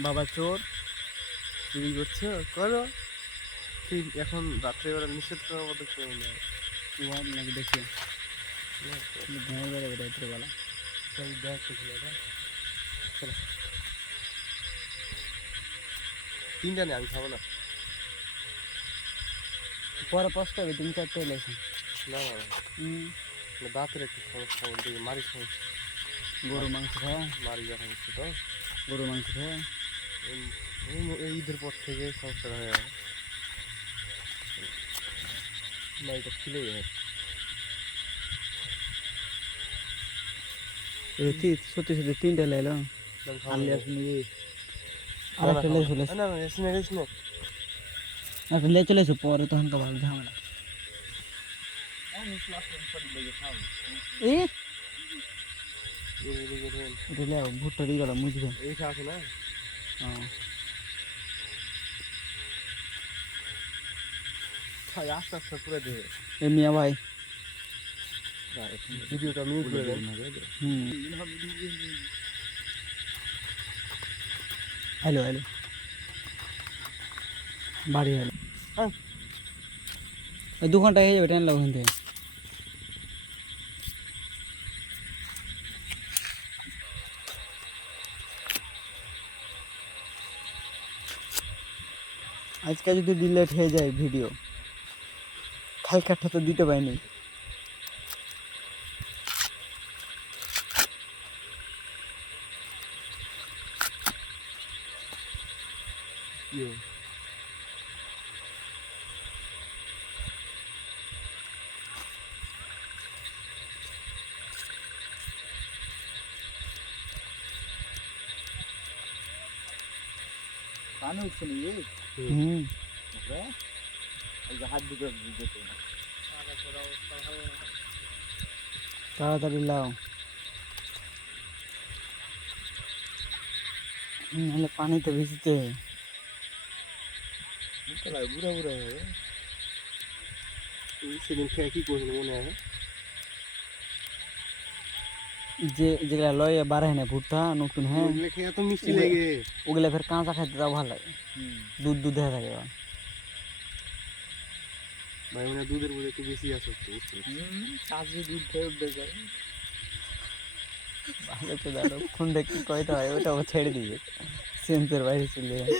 বাবা চোর চুরি করছ করো। ঠিক এখন রাত্রেবেলা নিষেধ করার মতো কেউ নেই। তোমার নাকি দেখি। রাত্রেবেলা। চল দেখ চলো। তিনটা নেই আমি খাব না। পরে কষ্ট হবে তিন চারটে এলেছে না দাঁতের একটু সমস্যা বলতে মারি সমস্যা গরু মাংস খাওয়া? মারি ব্যথা হচ্ছে তো। গরু মাংস খাওয়া? এই- ঈদের পর থেকে সমস্যাটা হয়ে যাবে না এটা ছিলেই হয় সত্যি সত্যি তিনটে লাইলো। আমি খাব না। আলিয়াস মুরগি না, আর একটা খাব লে না। চলে না, নে। একটা এসো পরে তখন কা ভালো ঝামেলা। এই এদিকে, এদিকে, এদিকে। এটা লে ভুট্টা দিয়ে গেল মুজবে এইটা আছে না হ্যাঁ ভাই আস্তে আস্তে করে দে এ মিয়া ভাই ভিডিওটা মিউট করে দেন হুম হ্যালো হ্যালো বাড়ি হ্যালো হ্যাঁ। এই দু ঘন্টা হয়ে যাবে ট্রেন লাগবে ওখান থেকে আজকে যদি ডিলেট হয়ে যায় ভিডিও কালকাটা তো দিতে পারিনি। পানি উঠছে নাকি? হুম। তাড়াতাড়ি লাও। নাহলে পানিতে ভিজতে। বুড়া বুড়া হয়ে সেদিন খেয়ে কি করছিল মনে আছে? যে যেগুলা লয় বাড়ে না ভুট্টা নতুন হ্যাঁ ওগুলো খেয়ে এত মিষ্টি লেগে ওগুলা ফের কাঁচা খাইতে তাও ভালো লাগে দুধ দুধ হয়ে থাকে বা। ভাই মানে দুধের মধ্যে একটু বেশি আছে একটু বুঝতে পারছি। কাজে দুধ খেয়ে উঠবে যায় ভালো তো দাদা ফোনটা কি কয়টা হয় ওটা ও ছেড়ে দিবে সেন্সের বাইরে চলে যায়।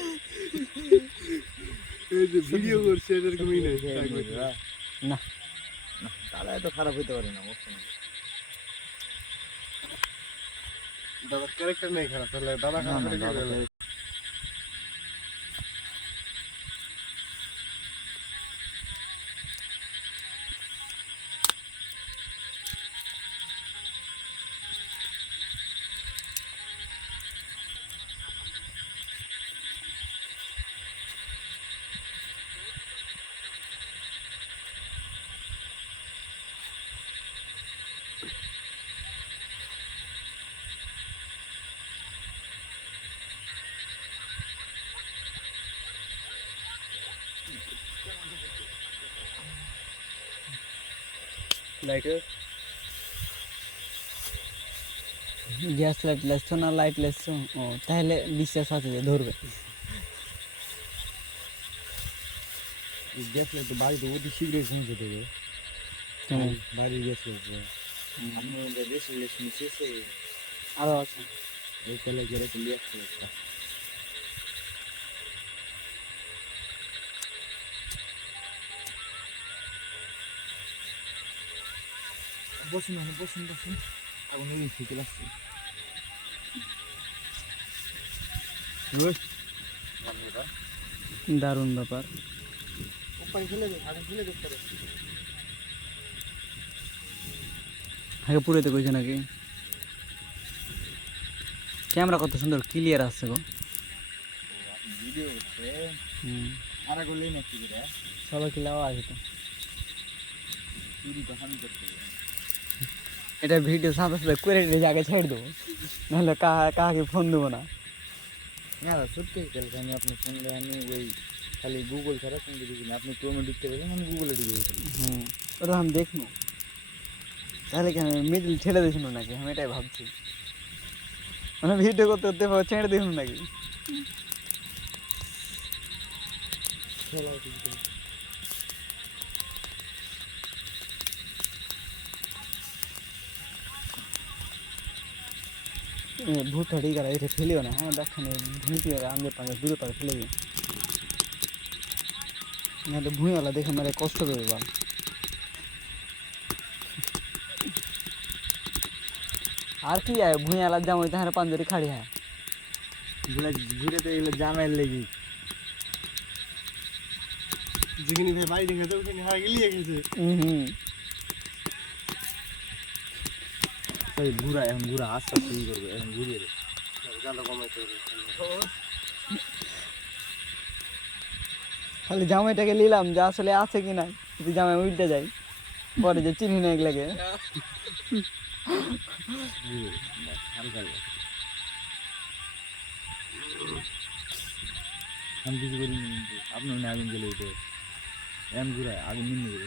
এই যে ভিডিও করছে এরকমই নেই না তাহলে এত খারাপ হতে পারে না বুঝছো না দাদার ক্যারেক্টার নেই খারাপ তাহলে দাদা খারাপ লাইটের গ্যাস লাইট লেসছো না লাইট লেসছো? ও তাহলে বিশ্বাস আছে যে ধরবে। গ্যাস লাগতো বাড়িতে অতি শীঘ্রই পৌঁছে দেবে কেমন বাড়ির গ্যাস লাগবে আমি ওদের বেশি লেস মিশিয়েছে আছে। ওই কলে গেলে চলে আসছে একটা বসুন বসুন বসুন আগুন থেকে লাগছে দারুণ ব্যাপার। আগে পুরোতে কইছে নাকি? ক্যামেরা কত সুন্দর ক্লিয়ার আসছে গো। ভিডিও হুম। সবাই কি লাও আছে তো। চুরি তো আমি করতে। এটা ভিডিও সাথে সাথে করে রেখে আগে ছেড়ে দেবো নাহলে কাহা কাহাকে ফোন দেবো না না না সত্যি কালকে আমি আপনার সঙ্গে আমি ওই খালি গুগল ছাড়া সঙ্গে দেখিনি আপনি ক্রোমে ঢুকতে পারবেন আমি গুগলে ঢুকে গেছিলাম হুম ওটা আমি দেখবো তাহলে কি আমি মিডিল ঠেলে দিয়েছিল নাকি আমি এটাই ভাবছি মানে ভিডিও করতে করতে ভাবে ছেড়ে দিয়েছিল নাকি ভূত ঠিক আছে এটা ফেলিও না হ্যাঁ দেখখানে ভূতি আমাদের পাশে দূরে পাশে ফেলে দিও না তো ভুঁইওয়ালা দেখে মানে কষ্ট দেবে বাল আর কি আছে ভুঁইওয়ালা জামাই তাহার পাঞ্জরি খাড়ি হয় এগুলা ঘুরে তো এগুলো জামাইয়ের লেগে যেখানে ভাই বাড়ি দেখে তো ওখানে হাওয়া গেলিয়ে গেছে হুম তাই ঘুরা এখন ঘুরা আস্তে আস্তে ই করবে এখন ঘুরিয়ে দে গানটা কমাইতে হবে খালি জামাইটাকে নিলাম যে আসলে আছে কি না যদি জামাই উল্টে যায় পরে যে চিনি না এগুলাকে। আমি কিছু করিনি কিন্তু আপনার আগুন জ্বলে উঠে। এমন ঘুরায় আগুন নিম্ন করে